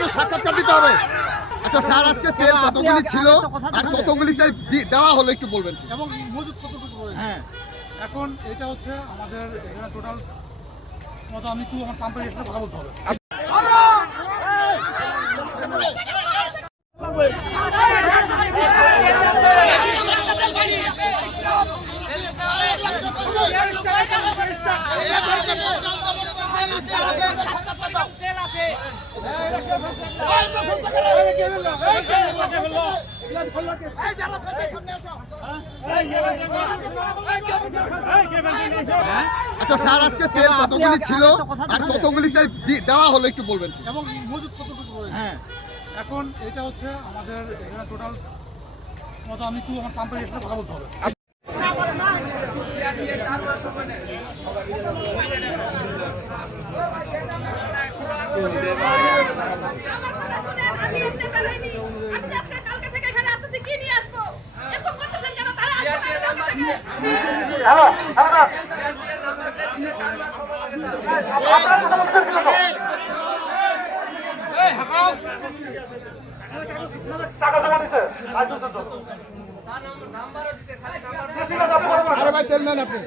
হবে, সাক্ষাৎকার দিতে হবে। আচ্ছা স্যার, আজকে তেল কতগুলি ছিল আর কতগুলি তেল দেওয়া হলো একটু বলবেন? এবং মজুদ কতটুকু রয়েছে? হ্যাঁ, এখন এটা হচ্ছে আমাদের এখানে টোটাল মতো আমি একটু আমার পাম্পের এখানে কথা বলতে হবে। আচ্ছা স্যার, আজকে তেল কতগুলি ছিল আর কতগুলি তেল দেওয়া হলো একটু বলবেন? এবং মজুদ কতটুকু রয়েছে? হ্যাঁ, এখন এটা হচ্ছে আমাদের এখানে টোটাল মতো আমি একটু আমার পাম্পের এখানে কথা বলতে হবে। টাকা জমা দিছে আরে ভাই তেল নেন আপনি।